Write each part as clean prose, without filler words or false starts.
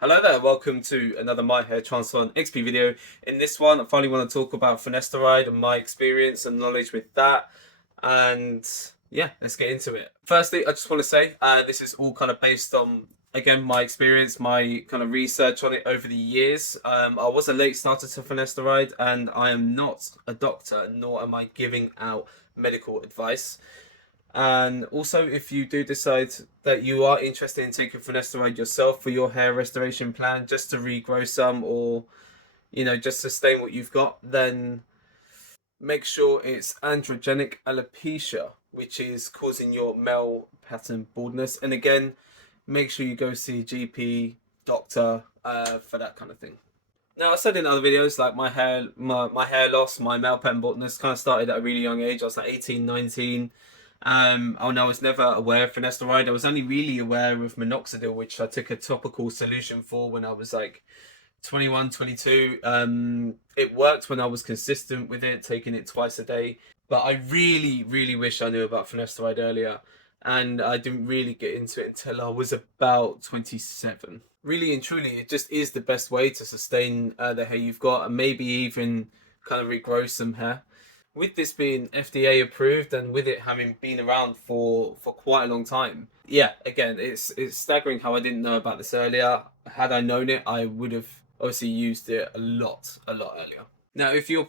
Hello there, welcome to another My Hair Transplant XP video. In this one, I finally want to talk about Finasteride and my experience and knowledge with that. And yeah, let's get into it. Firstly, I just want to say this is all kind of based on, again, my experience, my kind of research on it over the years. I was a late starter to Finasteride and I am not a doctor, nor am I giving out medical advice. And also, if you do decide that you are interested in taking finasteride yourself for your hair restoration plan, just to regrow some or, just sustain what you've got, then make sure it's androgenic alopecia, which is causing your male pattern baldness. And again, make sure you go see a GP, doctor, for that kind of thing. Now, I said in other videos, like my hair loss, my male pattern baldness kind of started at a really young age. I was like 18, 19. Oh no, I was never aware of finasteride. I was only really aware of minoxidil, which I took a topical solution for when I was like 21, 22. It worked when I was consistent with it, taking it twice a day. But I really, really wish I knew about finasteride earlier. And I didn't really get into it until I was about 27. Really and truly, it just is the best way to sustain the hair you've got and maybe even kind of regrow some hair. With this being FDA approved and with it having been around for quite a long time, yeah, again, it's staggering how I didn't know about this earlier. Had I known it, I would have obviously used it a lot earlier. Now, if you're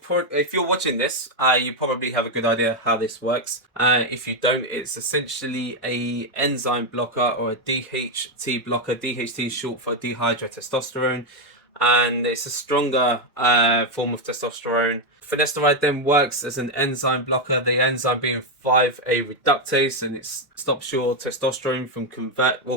watching this, you probably have a good idea how this works. If you don't, it's essentially a enzyme blocker or a DHT blocker. DHT is short for dihydrotestosterone, and it's a stronger form of testosterone. Finasteride then works as an enzyme blocker, the enzyme being 5A reductase, and it stops your testosterone from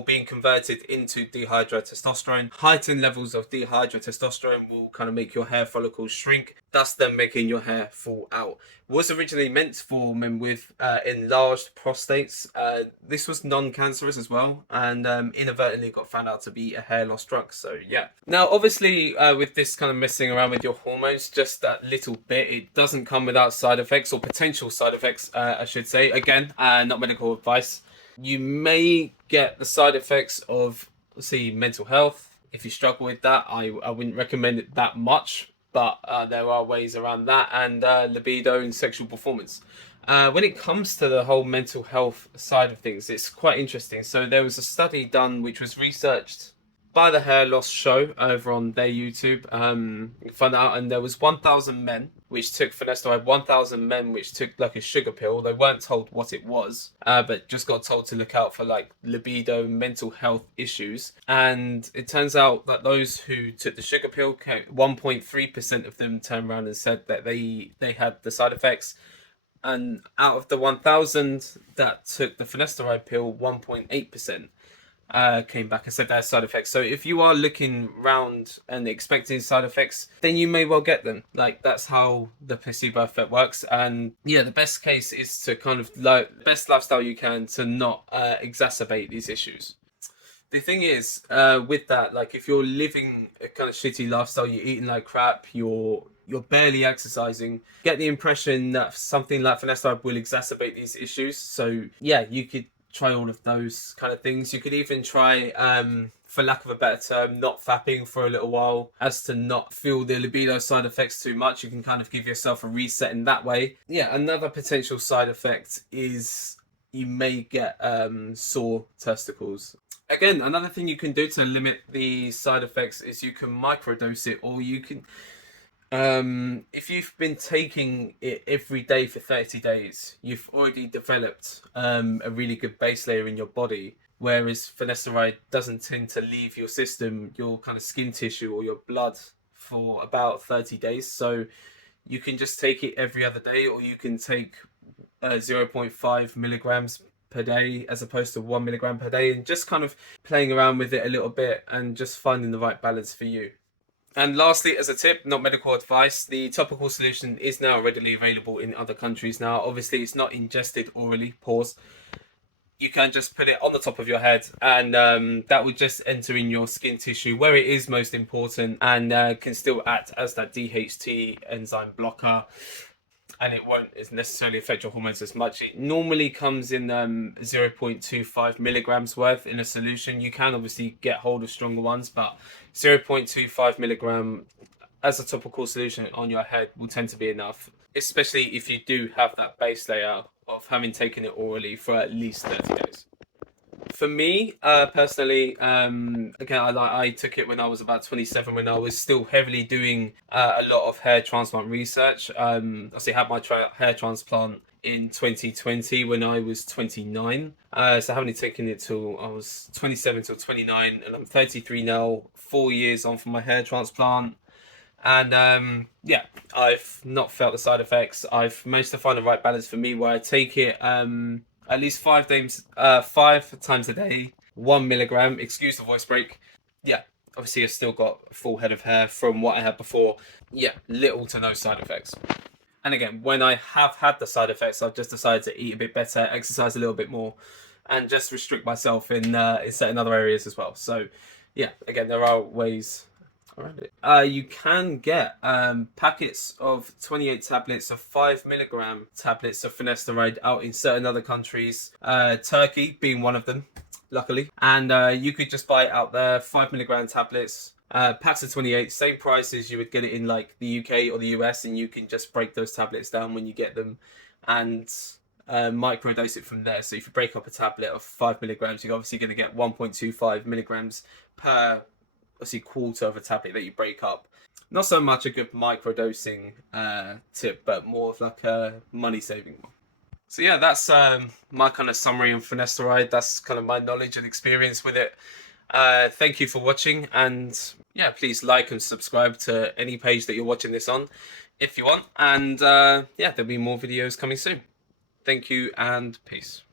being converted into dihydrotestosterone. Heightened levels of dihydrotestosterone will kind of make your hair follicles shrink, thus then making your hair fall out. It was originally meant for men with enlarged prostates. This was non-cancerous as well, and inadvertently got found out to be a hair loss drug. So yeah. Now, obviously, with this kind of messing around with your hormones, just that little bit, it doesn't come without side effects or potential side effects, I should say. Again, not medical advice. You may get the side effects of, see, mental health. If you struggle with that, I wouldn't recommend it that much, but there are ways around that, and libido and sexual performance. When it comes to the whole mental health side of things, it's quite interesting. So there was a study done which was researched by the Hair Loss Show over on their YouTube. You can find out, and there was 1,000 men which took finasteride, 1,000 men which took like a sugar pill. They weren't told what it was, but just got told to look out for like libido, mental health issues. And it turns out that those who took the sugar pill, 1.3% of them turned around and said that they had the side effects. And out of the 1,000 that took the finasteride pill, 1.8% came back and said they had side effects. So if you are looking round and expecting side effects, then you may well get them. Like, that's how the placebo effect works. And yeah, the best case is to kind of best lifestyle you can to not exacerbate these issues. The thing is, with that, like if you're living a kind of shitty lifestyle, you're eating like crap, you're barely exercising, get the impression that something like finasteride will exacerbate these issues. So yeah, you could try all of those kind of things. You could even try, for lack of a better term, not fapping for a little while, as to not feel the libido side effects too much. You can kind of give yourself a reset in that way. Yeah, another potential side effect is you may get sore testicles. Again, another thing you can do to limit the side effects is you can microdose it, or you can if you've been taking it every day for 30 days, you've already developed a really good base layer in your body. Whereas finasteride doesn't tend to leave your system, your kind of skin tissue or your blood, for about 30 days. So you can just take it every other day, or you can take 0.5 milligrams per day as opposed to 1 milligram per day, and just kind of playing around with it a little bit and just finding the right balance for you. And lastly, as a tip, not medical advice, the topical solution is now readily available in other countries now. Obviously, it's not ingested orally, pause. You can just put it on the top of your head, and that would just enter in your skin tissue where it is most important, and can still act as that DHT enzyme blocker. and it won't necessarily affect your hormones as much. It normally comes in 0.25 milligrams worth in a solution. You can obviously get hold of stronger ones, but 0.25 milligram as a topical solution on your head will tend to be enough, especially if you do have that base layer of having taken it orally for at least 30 days. For me, personally, again, I took it when I was about 27, when I was still heavily doing a lot of hair transplant research. I had my hair transplant in 2020 when I was 29. So I haven't taken it till I was 27 till 29, and I'm 33 now, 4 years on from my hair transplant. And yeah, I've not felt the side effects. I've managed to find the right balance for me where I take it at least 5 times a day, 1 milligram. Excuse the voice break. Yeah, obviously I've still got a full head of hair from what I had before. Yeah, little to no side effects. And again, when I have had the side effects, I've just decided to eat a bit better, exercise a little bit more, and just restrict myself in certain other areas as well. So yeah, again, there are ways around it. You can get packets of 28 tablets of 5 milligram tablets of finasteride out in certain other countries, Turkey being one of them, luckily. And you could just buy it out there, 5 milligram tablets. Packs of 28, same price as you would get it in like the UK or the US, and you can just break those tablets down when you get them and microdose it from there. So if you break up a tablet of 5 milligrams, you're obviously going to get 1.25 milligrams per obviously quarter of a tablet that you break up. Not so much a good microdosing tip, but more of like a money saving one. So yeah, that's my kind of summary on Finasteride. That's kind of my knowledge and experience with it. Thank you for watching, and yeah, please like and subscribe to any page that you're watching this on if you want. And yeah, there'll be more videos coming soon. Thank you and peace.